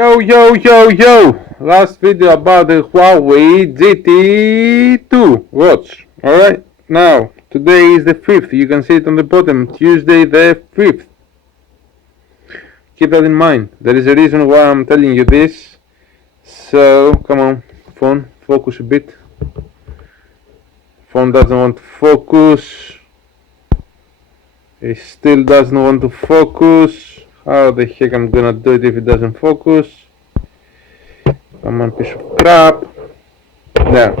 Yo! Last video about the Huawei GT2 watch. Alright, now, today is the 5th. You can see it on the bottom, Tuesday the 5th. Keep that in mind. There is a reason why I'm telling you this. So, come on, phone, focus a bit. Phone doesn't want to focus. It still doesn't want to focus. How the heck I'm gonna do it if it doesn't focus? Come on, piece of crap. There.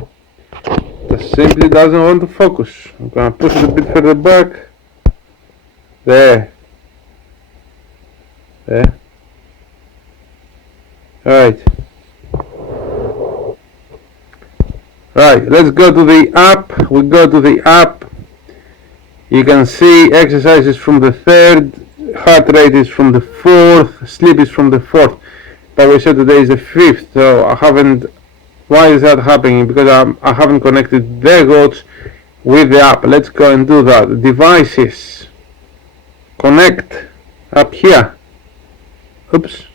It simply doesn't want to focus. I'm gonna push it a bit further back. There. Right. Right, let's go to the app. We go to the app. You can see exercises from the 3rd, heart rate is from the 4th, sleep is from the 4th. But we said today is the 5th, so I haven't. Why is that happening? Because I haven't connected the watch with the app. Let's go and do that. Devices. Connect. Up here. Oops.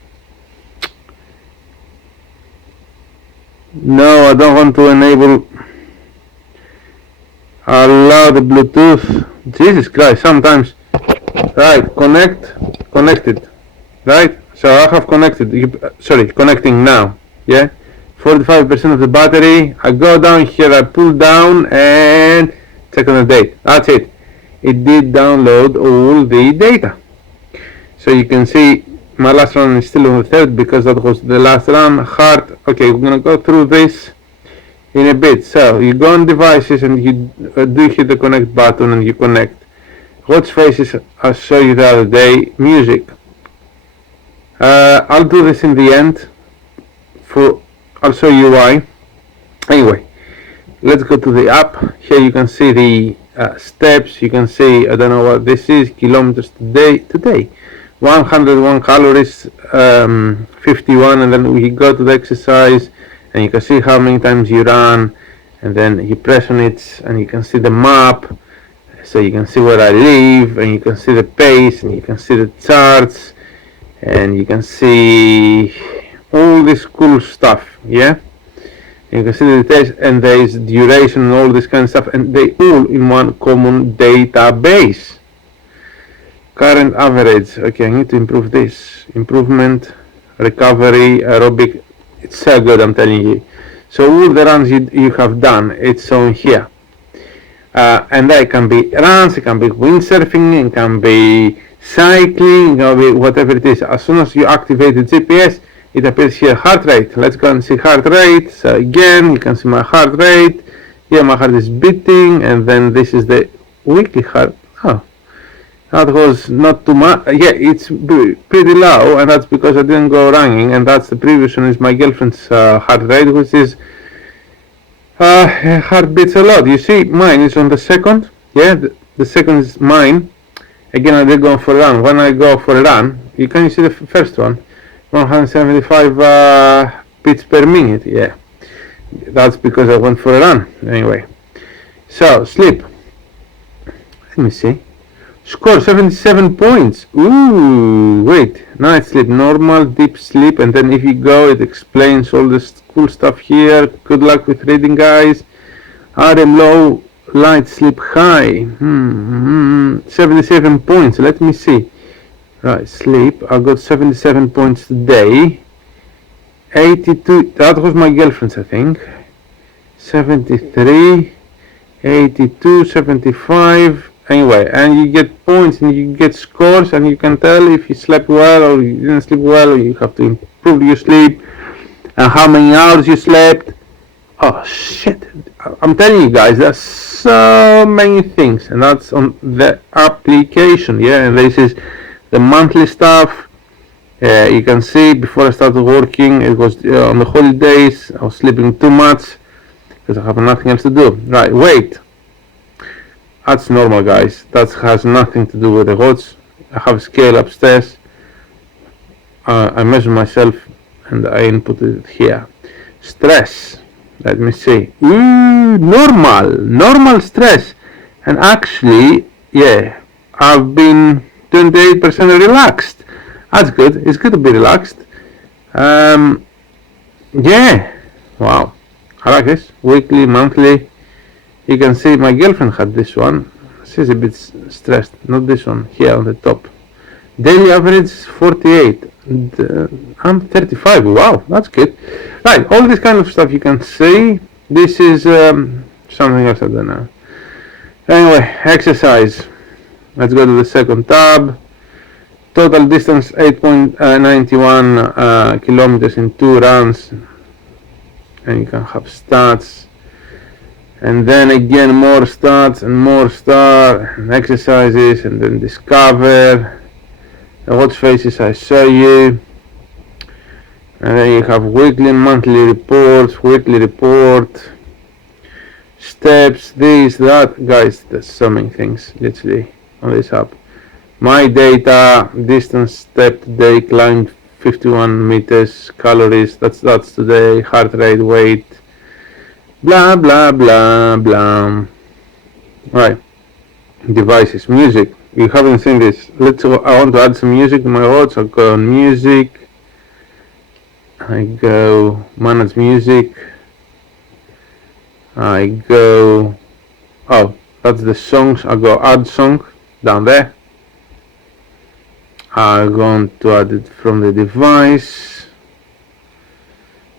No, I don't want to enable. Allow the Bluetooth. Jesus Christ, sometimes. Right, connected. Right, so I have connected. Connecting now. Yeah, 45% of the battery. I go down here, I pull down and check on the date. That's it. It did download all the data. So you can see my last run is still on the 3rd because that was the last run. Heart. Okay, we're gonna go through this in a bit. So you go on devices and you do hit the connect button and you connect. Watch faces I showed you the other day. Music. I'll do this in the end. I'll show you why. Anyway, let's go to the app. Here you can see the steps. You can see, I don't know what this is, kilometers today. 101 calories, 51, and then we go to the exercise and you can see how many times you run, and then you press on it and you can see the map, so you can see where I live, and you can see the pace, and you can see the charts, and you can see all this cool stuff. Yeah, you can see the details, and there is duration and all this kind of stuff, and they all in one common database. Current average. Okay, I need to improve this. Improvement, recovery, aerobic. It's so good, I'm telling you. So all the runs you have done, it's shown here. And they can be runs, it can be windsurfing, it can be cycling, it can be whatever it is. As soon as you activate the GPS, it appears here heart rate. Let's go and see heart rate. So again, you can see my heart rate. Here my heart is beating, and then this is the weekly heart. Oh, that was not too much. Yeah, it's pretty low, and that's because I didn't go running, and that's the previous one is my girlfriend's heart rate, which is heart beats a lot. You see, mine is on the 2nd. Yeah, the second is mine. Again, I did go for a run. When I go for a run, you can see the first one, 175 beats per minute. Yeah, that's because I went for a run. Anyway, so sleep. Let me see. Score 77 points. Ooh, wait. Night sleep, normal, deep sleep, and then if you go, it explains all this cool stuff here. Good luck with reading, guys. RM low, light sleep high. 77 points. Let me see. Right, sleep. I got 77 points today. 82. That was my girlfriend's, I think. 73, 82, 75. Anyway, and you get points and you get scores, and you can tell if you slept well or you didn't sleep well, or you have to improve your sleep, and how many hours you slept. Oh shit, I'm telling you guys, there's so many things, and that's on the application. Yeah, and this is the monthly stuff. You can see before I started working, it was on the holidays, I was sleeping too much because I have nothing else to do. Right, weight. That's normal, guys. That has nothing to do with the watch. I have a scale upstairs. I measure myself and I input it here. Stress. Let me see. Normal stress. And actually, yeah, I've been 28% relaxed. That's good. It's good to be relaxed. Yeah, wow, I like this. Weekly, monthly. You can see my girlfriend had this one. She's a bit stressed. Not this one, here on the top. Daily average 48. And, I'm 35. Wow, that's good. Right, all this kind of stuff you can see. This is something else, I don't know. Anyway, exercise. Let's go to the second tab. Total distance 8.91 kilometers in 2 rounds. And you can have stats. And then again more stats and more and exercises, and then discover. The watch faces I show you. And then you have weekly and monthly reports, weekly report, steps, this, that. Guys, there's so many things literally on this app. My data, distance, step today, climbed 51 meters, calories, that's today, heart rate, weight, blah blah blah blah. Right, devices, music. You haven't seen this. I want to add some music to my watch. I'll go on music. I go manage music. I go, oh, that's the songs. I go add song down there. I'm going to add it from the device.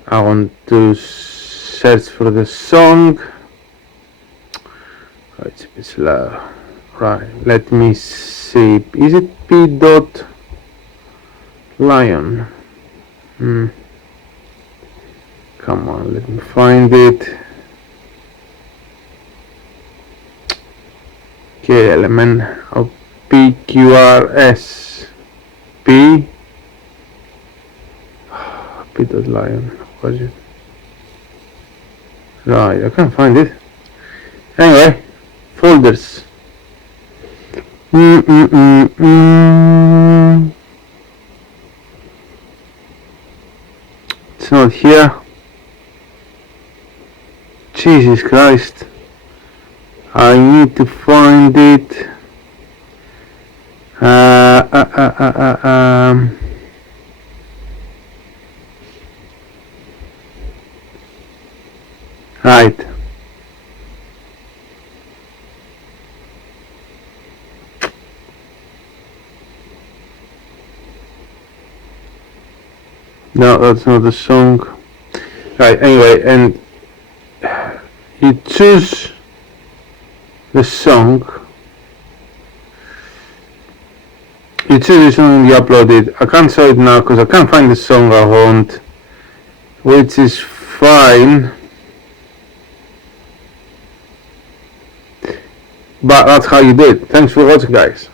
I want to search for the song. Oh, it's a bit slow. Right, let me see. Is it P. Lion? Come on, let me find it. Okay, element of PQRS. P. Lion. What is it? Right, I can't find it. Anyway, folders. It's not here. Jesus Christ. I need to find it. Right. No, that's not the song. Right, anyway, and you choose the song. You choose the song and you upload it. I can't show it now because I can't find the song I want, which is fine. But that's how you do it. Thanks for watching, guys.